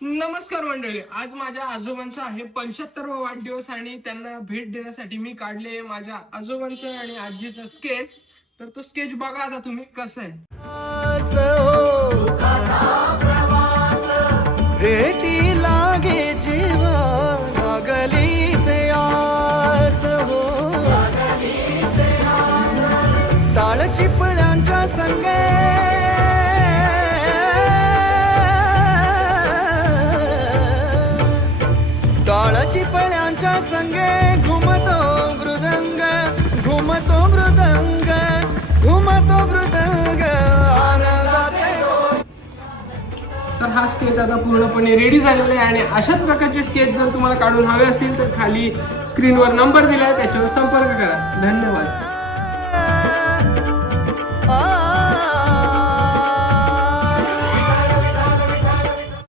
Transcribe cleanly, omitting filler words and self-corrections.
नमस्कार मंडळी, आज माझ्या आजोबांचा आहे 75वा वाढदिवस आणि त्यांना भेट देण्यासाठी मी काढले माझ्या आजोबांचं आणि आजीचं स्केच. तर तो स्केच बघा आता तुम्ही कसं आहे. भेटी लागे जीवा लागली से आस हो, टाळ चिपळ्यांच्या संगे टाळ चिपळ्यांच्या संगे घुमतो मृदंग घुमतो मृदंग घुमतो मृदंग आनंदाचे. तर हा स्केच आता पूर्णपणे रेडी झालेला आहे आणि अशाच प्रकारचे स्केच जर तुम्हाला काढून हवे असतील तर खाली स्क्रीनवर नंबर दिला आहे, त्याच्यावर संपर्क करा. धन्यवाद.